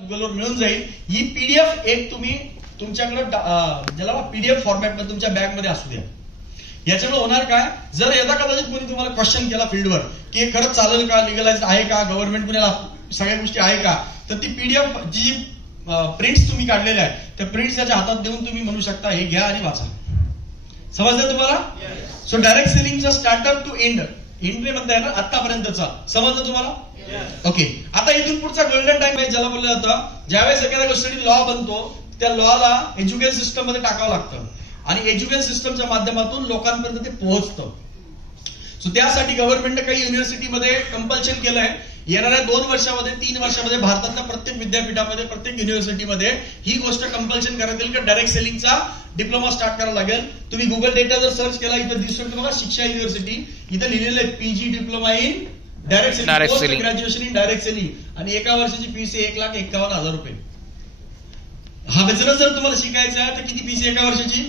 गुगलवर मिळून जाईल. ही पीडीएफ एक तुम्ही तुमच्याकडे ज्याला पीडीएफ फॉर्मॅटमध्ये तुमच्या बॅगमध्ये असू द्या. याच्यामुळे होणार काय, जर यदा कदाचित कोणी तुम्हाला क्वेश्चन केला फील्डवर की हे खरंच चालेल का, लिगलाइज आहे का, गव्हर्नमेंट पुण्याला सगळ्या गोष्टी आहे का, तर ती पीडीएफ जी प्रिंट्स तुम्ही काढलेल्या आहेत त्या प्रिंट्स त्याच्या हातात देऊन तुम्ही म्हणू शकता हे घ्या आणि वाचा. समजलं तुम्हाला? सो डायरेक्ट सेलिंगचा स्टार्टअप टू एंड म्हणता येणार आतापर्यंतचा. समजलं तुम्हाला? ओके. आता इथून पुढचा गोल्डन टाइम आहे ज्याला बोललं जातं, ज्यावेळेस एखाद्या गोष्टीसाठी लॉ बनतो त्या लॉला एज्युकेशन सिस्टम मध्ये टाकावं लागतं आणि एज्युकेशन सिस्टमच्या माध्यमातून लोकांपर्यंत ते पोहोचतं. सो त्यासाठी गव्हर्नमेंटने काही युनिव्हर्सिटीमध्ये कंपल्शन केलंय, येणाऱ्या 2 वर्षामध्ये 3 वर्षामध्ये भारतातल्या प्रत्येक विद्यापीठामध्ये प्रत्येक युनिव्हर्सिटीमध्ये ही गोष्ट कंपल्शन करण्यात येईल की डायरेक्ट सेलिंगचा डिप्लोमा स्टार्ट करावा लागेल. तुम्ही गुगल डेटा जर सर्च केला इथं दिसतो तुम्हाला शिक्षा युनिव्हर्सिटी, इथं लिहिलेलं आहे PG diploma in direct selling, post graduation in direct selling आणि एका वर्षाची फीस आहे 1,51,000 रुपये. हा बिझनेस जर तुम्हाला शिकायचा आहे तर किती फीस आहे एका वर्षाची?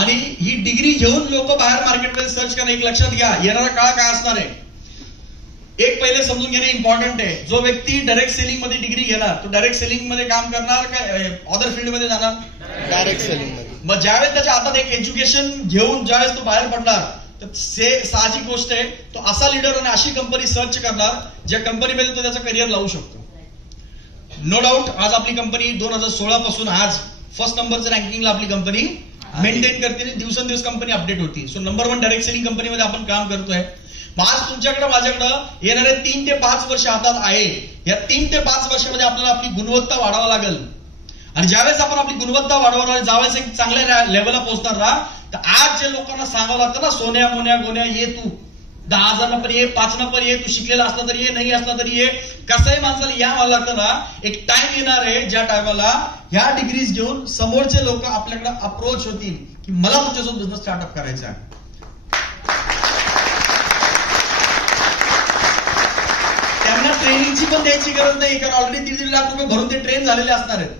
आणि ही डिग्री घेऊन लोक बाहेर मार्केटमध्ये सर्च करा. एक लक्षात घ्या, येणारा काळ काय असणार आहे एक पहिले समजून घेणे इम्पॉर्टंट आहे. जो व्यक्ती डायरेक्ट सेलिंग मध्ये डिग्री घेणार तो डायरेक्ट सेलिंग मध्ये काम करणार का अदर फील्ड मध्ये जाणार? डायरेक्ट सेलिंग मध्ये. मग ज्यावेळेस त्याच्या हातात एक एज्युकेशन घेऊन ज्यावेळेस तो बाहेर पडणार तर साहजिक गोष्ट आहे तो असा लीडर आणि अशी कंपनी सर्च करणार ज्या कंपनीमध्ये तो त्याचं करिअर लावू शकतो. नो डाऊट आज आपली कंपनी 2016 पासून आज फर्स्ट नंबरचं रँकिंगला आपली कंपनी मेंटेन करते, दिवसेंदिवस कंपनी अपडेट होती. सो नंबर 1 डायरेक्ट सेलिंग कंपनीमध्ये आपण काम करतोय. आज तुमच्याकडे माझ्याकडं येणारे 3 ते 5 वर्ष हातात आहे. या 3 ते 5 वर्षामध्ये आपल्याला आपली गुणवत्ता वाढवावी लागेल आणि ज्यावेळेस आपण आपली गुणवत्ता वाढवणार ज्यावेळेस एक चांगल्या लेवलला पोहोचणार ना तर आज जे लोकांना सांगावं लागतं ना सोन्या मोन्या गोन्या ये तू 10,000 पर ये 5 पर ये तू शिकलेला असला तरी ये नाही असला तरी ये कसंही माणसाला या व्हावं लागतं ना. एक टाइम येणार आहे ज्या टायमाला ह्या डिग्रीज घेऊन समोरचे लोक आपल्याकडे अप्रोच होतील की मला तुमच्यासोबत बिझनेस स्टार्टअप करायचा आहे. त्यांना ट्रेनिंगची पण द्यायची गरज नाही कारण ऑलरेडी 1.5 लाख रुपये भरून ते ट्रेन झालेले असणार आहेत.